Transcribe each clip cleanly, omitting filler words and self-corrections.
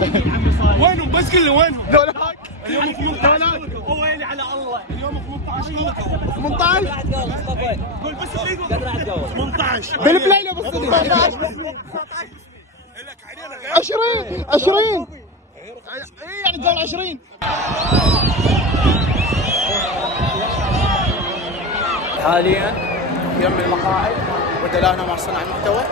وينهم؟ وينهم بس قل لي وينهم؟ ذولاك اليوم 18 ويلي على الله اليوم 18 18 قول بس 18 بالبلايله بس 20 يعني الجوله 20 حاليا يوم من المقاعد ودلانا مع صناع المحتوى.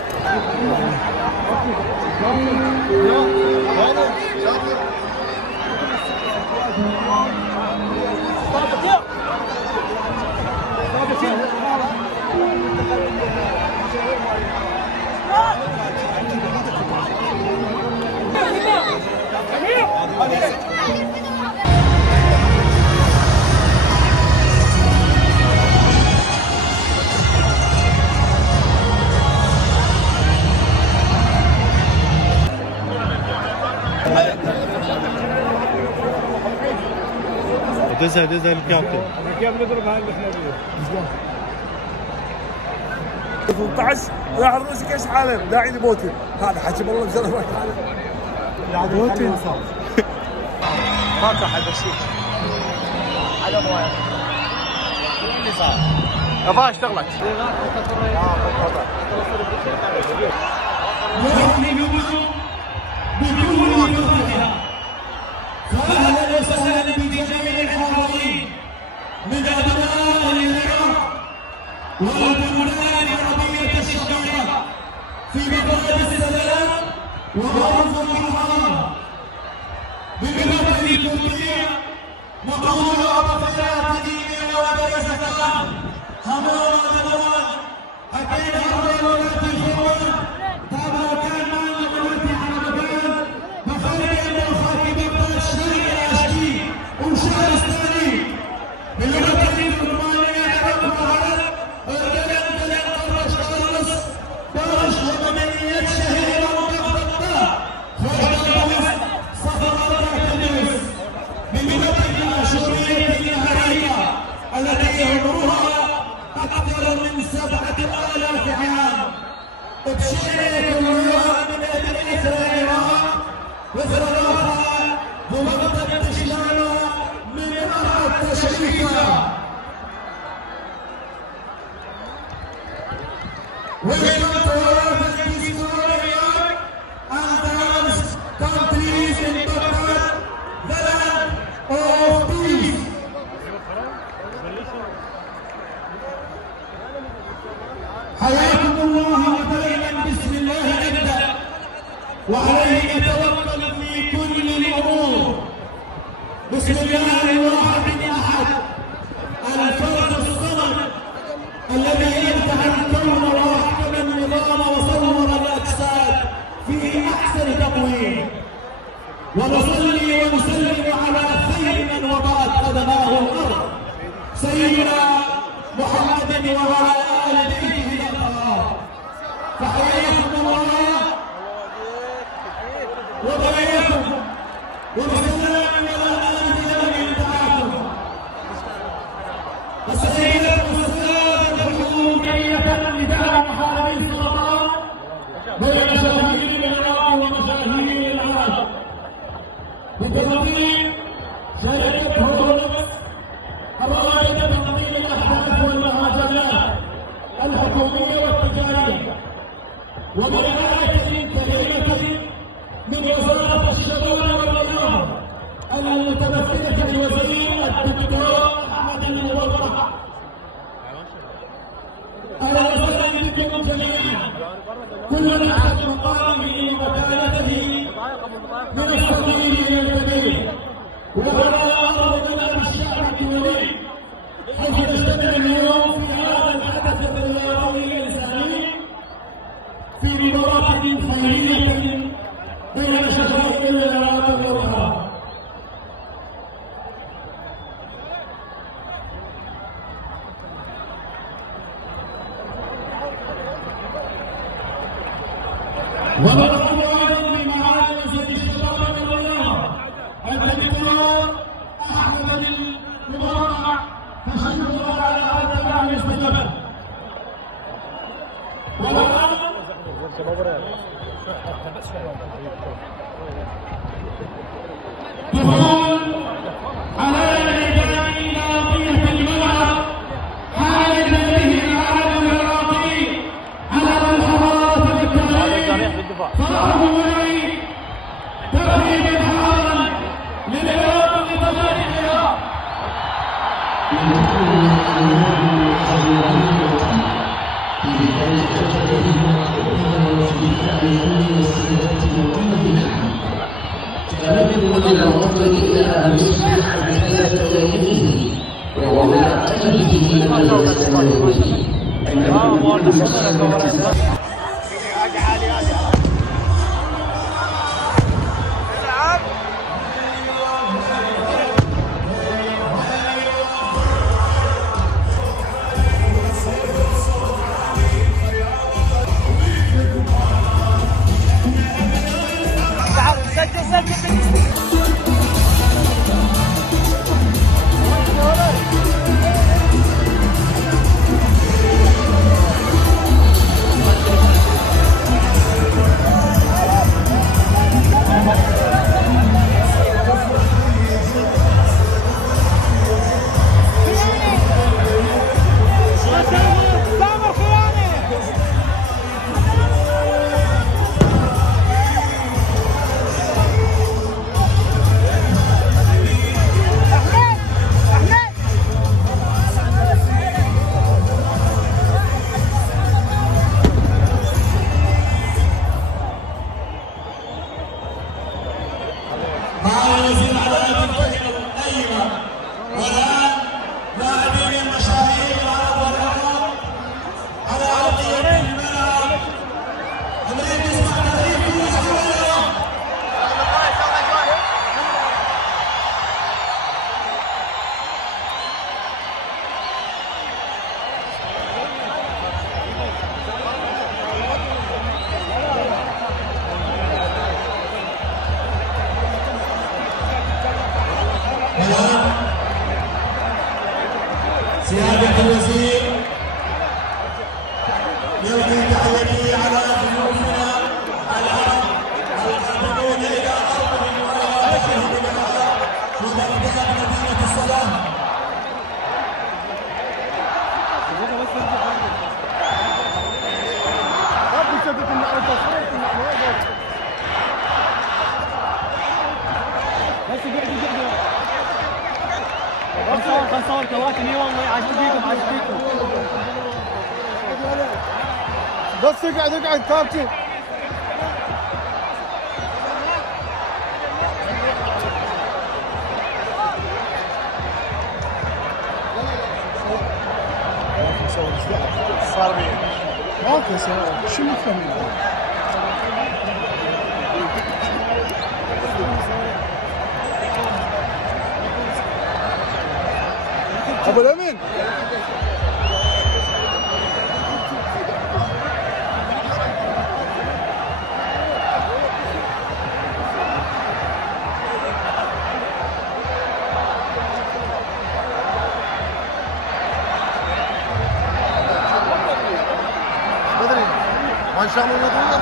دزها الكابتن. الكابتن نضرب هاي المحموديه. 18 راح الروسي ايش حاله؟ داعي لبوتين، هذا حكي والله بزلمه يا بوتين ماكو احد بشيك على ابويا. شو اللي صار؟ ابا اشتغلت. فأهلا وسهلا بجميع الحاضرين من أبناء العراق وأبناء العربية الشقيقة في مدارس السلام ومنظم الحرام بمدرسة الكلية مقهور أبطالات دينية ومدرسة الأمن حمام الأموال حكينا عن ولاة الفروع طبعا كان معنا دلوقتي على مكان بخلي وشهر الثاني باللغة الرومانية عرفها الدلال طرش طرش ومدنيات شهيرة ومقدمة فوضى صفرات تدرس بلغة الآشورية النهارية التي عمرها أكثر من 7000 عام ابشرت كلها من أجل إثر العراق وثرواتها ووقت انتشارها من أرض تشريفها. Welcome to our peaceful Iraq and dance countries in Baghdad, the land of peace. حياكم الله ودائما بسم الله نبدأ وعليه نتوكل في كل الأمور. بسم الله الواحد الأحد الفرد الصمد الذي يفتح الكون وأحكم النظام وصور الأجساد في أحسن تقويم. ونصلي ونسلم على خير من وضعت قدماه الأرض سيدنا محمد وعلى آل بيته الأطهار. فحياكم الله وبياكم وبسلام والأمان بجميع دعاكم. السيدة الأستاذ الحكومية نداء محاربي السرطان بين مشاهير العراق ومشاهير العراق بتنظيم شركة هولمز الرائدة بتنظيم الأحداث والمهاجمات الحكومية والتجارية وبرعاية كبيرة من وزارة الشباب والرياضة المتمثلة في الوزير الدكتور أحمد الموضح. أهلا وسهلا بكم جميعا. كل أحد قام بمكانته من الصغير إلى الكبير وعلى أرضنا الشعب الدولي حيث نجتمع اليوم في هذا الحدث الرياضي الإنساني في مباراة خيرية بين شباب العراق والوطن. وبرحب ايضا بمعالي وزير الشباب والرياضه الدكتور احمد المبارك تشكرا على هذا الدعم المستجاب. والان دخول على نداء ناطية الملعب حائزا به العالم العراقي على الحرارة التالية فأرجو إليك ترحيبا حارا للإمام بطلاب العراق. سيادة الوزير يلقي تحيته على ضيوفنا العرب القادمون إلى أرضهم وأرضهم مدرجات مدينة السلام. خلصوا كواتني والله عاشقيكم عاشقيكم. بس اقعد كابتن. صار بيه اوكي شو مفهوم؟ ابو الامين بدري ما شاء الله.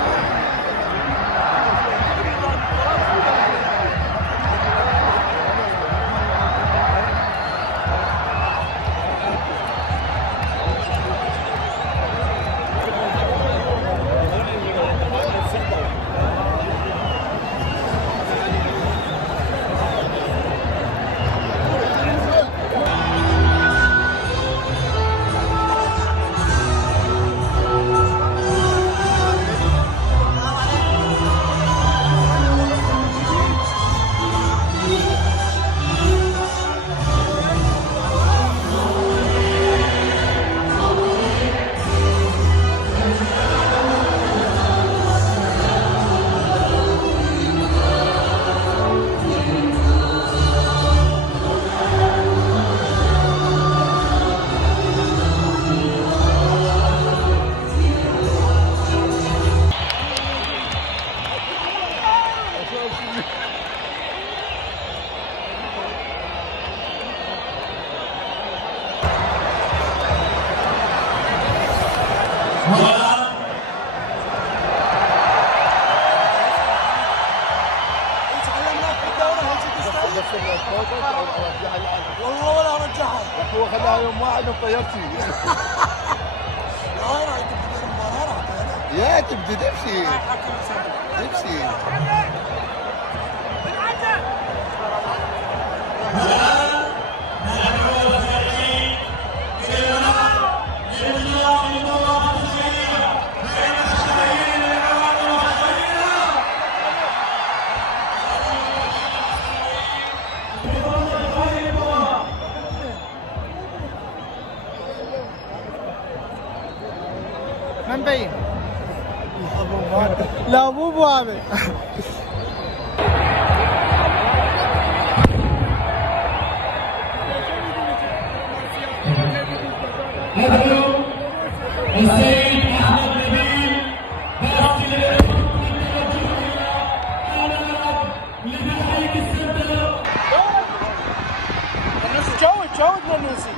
بس الكوبا او ارجعها الان. والله ولا رجعها. يا اخي هو خلاها يوم واحد وطيرتي. يا تبدي تمشي. تمشي. ما مبين. لا مو ابو هذا. السيد احمد نبيل بارك لتحقيق السنتر. النوسي جاود النوسي.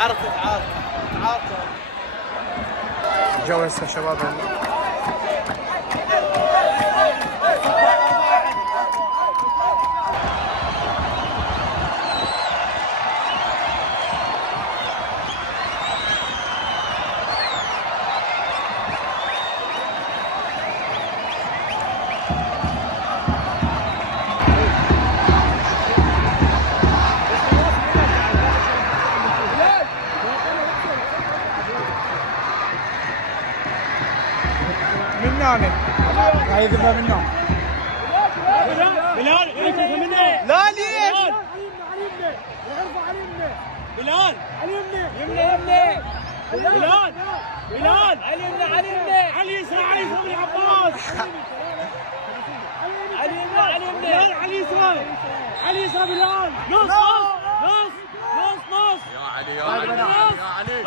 عارف جو هسه شباب من هنا هاي ذبها من هنا. بلال لا ليش؟ بلال علي يسرى عيسى بن عباس. علي يسرى بلال. نص. يا علي